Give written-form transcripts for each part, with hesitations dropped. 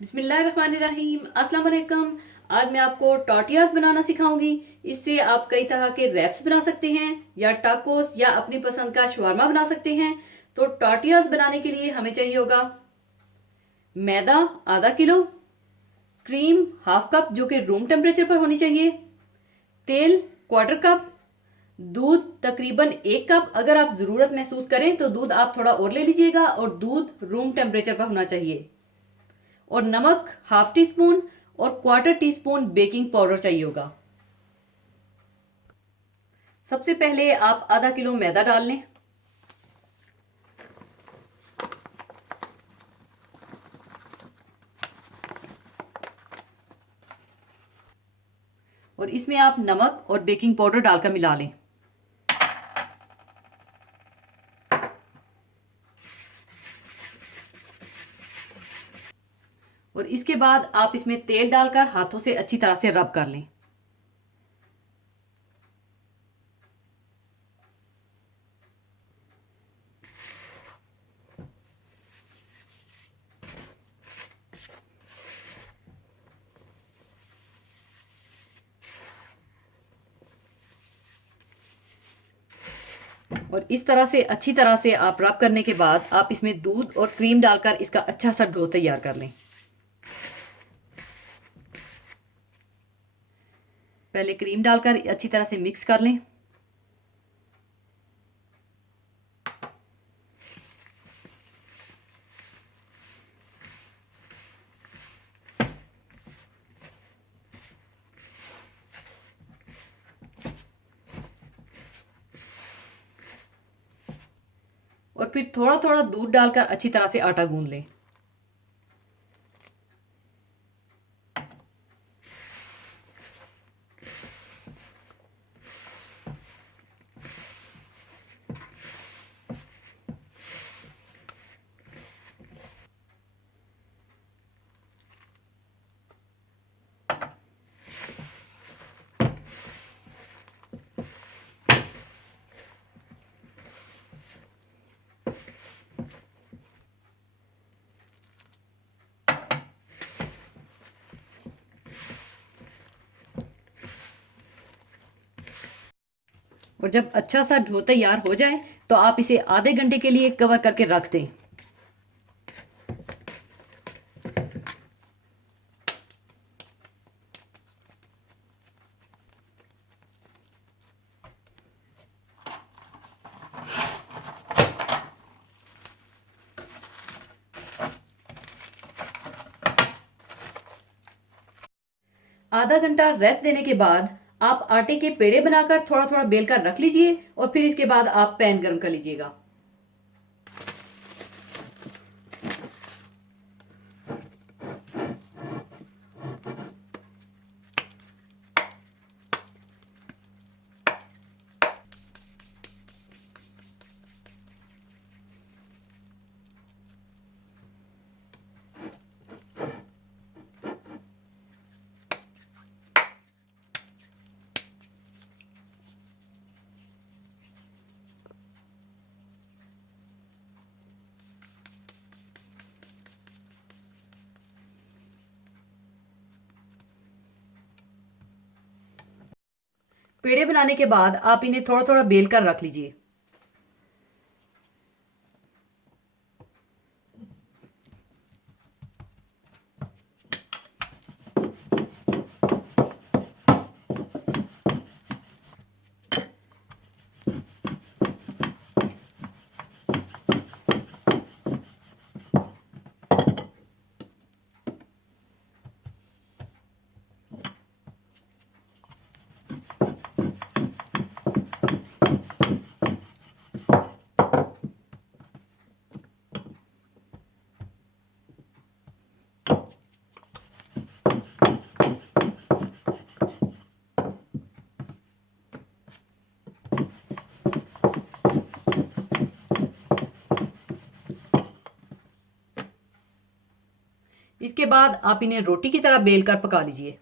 बिस्मिल्लाहिर्रहमानिर्रहीम। अस्सलाम वालेकुम। आज मैं आपको टॉर्टियाज बनाना सिखाऊंगी। इससे आप कई तरह के रैप्स बना सकते हैं या टाकोस या अपनी पसंद का शवारमा बना सकते हैं। तो टॉर्टियाज बनाने के लिए हमें चाहिए होगा मैदा आधा किलो, क्रीम हाफ कप जो कि रूम टेम्परेचर पर होनी चाहिए, तेल क्वार्टर कप, दूध तकरीबन एक कप। अगर आप ज़रूरत महसूस करें तो दूध आप थोड़ा और ले लीजिएगा और दूध रूम टेम्परेचर पर होना चाहिए। और नमक हाफ टी स्पून और quarter tea spoon baking powder चाहिए होगा। सबसे पहले आप आधा किलो मैदा डाल लें और इसमें आप नमक और बेकिंग पाउडर डालकर मिला लें। और इसके बाद आप इसमें तेल डालकर हाथों से अच्छी तरह से रब कर लें। और इस तरह से अच्छी तरह से आप रब करने के बाद आप इसमें दूध और क्रीम डालकर इसका अच्छा सा डो तैयार कर लें। पहले क्रीम डालकर अच्छी तरह से मिक्स कर लें। और फिर थोड़ा थोड़ा दूध डालकर अच्छी तरह से आटा गूंद लें। और जब अच्छा सा डो तैयार हो जाए तो आप इसे आधे घंटे के लिए कवर करके रख दें। आधा घंटा रेस्ट देने के बाद आप आटे के पेड़े बनाकर थोड़ा थोड़ा बेल कर रख लीजिए और फिर इसके बाद आप पैन गर्म कर लीजिएगा। पेड़े बनाने के बाद आप इन्हें थोड़ा थोड़ा बेल कर रख लीजिए। इसके बाद आप इन्हें रोटी की तरह बेल कर पका लीजिए।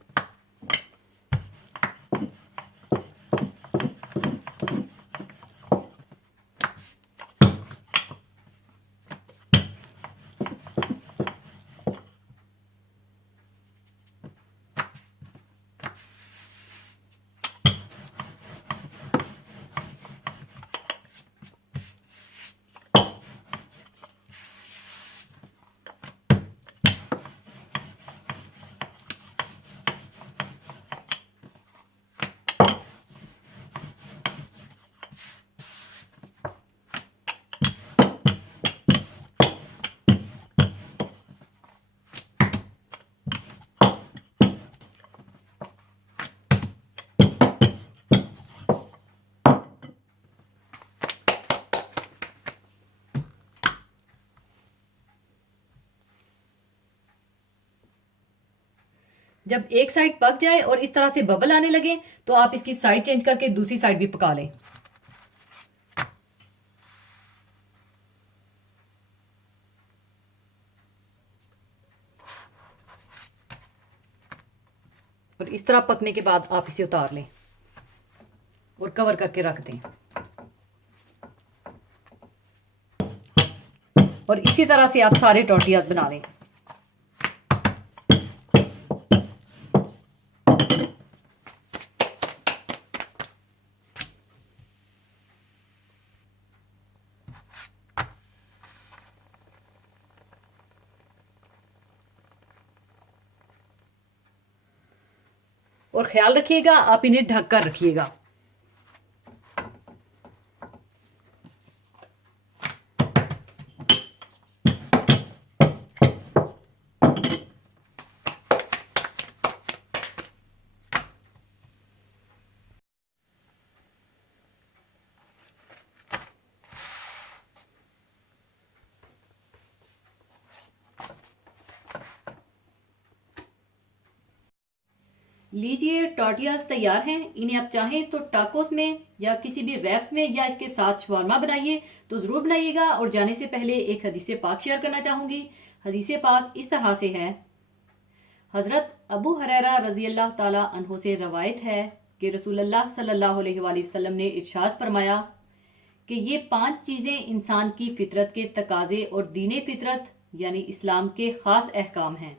जब एक साइड पक जाए और इस तरह से बबल आने लगे तो आप इसकी साइड चेंज करके दूसरी साइड भी पका लें। और इस तरह पकने के बाद आप इसे उतार लें और कवर करके रख दें। और इसी तरह से आप सारे टॉर्टियाज बना लें। और ख्याल रखिएगा आप इन्हें ढक कर रखिएगा। लीजिए टॉर्टियाज तैयार हैं। इन्हें आप चाहें तो टाकोस में या किसी भी रैप में या इसके साथ शवारमा बनाइए तो ज़रूर बनाइएगा। और जाने से पहले एक हदीस पाक शेयर करना चाहूँगी। हदीस पाक इस तरह से है। हज़रत अबू हुरैरा रज़ी अल्लाह ताला अन्हो से रवायत है कि रसूलुल्लाह सल्लल्लाहु अलैहि वसल्लम ने इरशाद फरमाया कि ये 5 चीज़ें इंसान की फितरत के तकाजे और दीने फितरत यानी इस्लाम के ख़ास अहकाम हैं।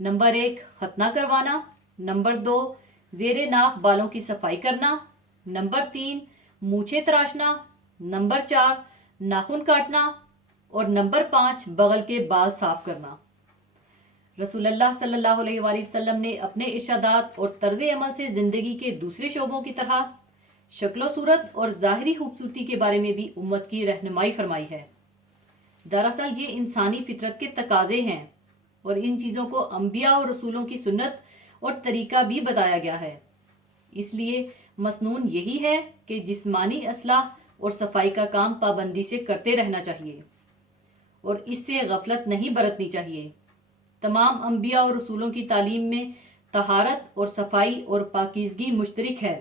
नंबर 1 खतना करवाना, नंबर 2 जेरे नाफ बालों की सफाई करना, नंबर 3 मूछें तराशना, नंबर 4 नाखून काटना और नंबर 5 बगल के बाल साफ करना। रसूलुल्लाह सल्लल्लाहु अलैहि वसल्लम ने अपने इरशादात और तर्ज अमल से ज़िंदगी के दूसरे शोबों की तरह शक्लो सूरत और ज़ाहिरी खूबसूरती के बारे में भी उम्मत की रहनुमाई फरमाई है। दरअसल ये इंसानी फितरत के तकाजे हैं और इन चीज़ों को अंबिया और रसूलों की सुन्नत और तरीका भी बताया गया है। इसलिए मसनून यही है कि जिस्मानी असलाह और सफाई का काम पाबंदी से करते रहना चाहिए और इससे गफलत नहीं बरतनी चाहिए। तमाम अंबिया और रसूलों की तालीम में तहारत और सफाई और पाकीज़गी मुश्तरक है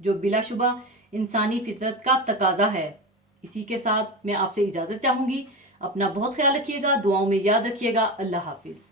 जो बिलाशुबा इंसानी फितरत का तकाजा है। इसी के साथ मैं आपसे इजाज़त चाहूँगी। अपना बहुत ख्याल रखिएगा, दुआओं में याद रखिएगा। अल्लाह हाफिज़।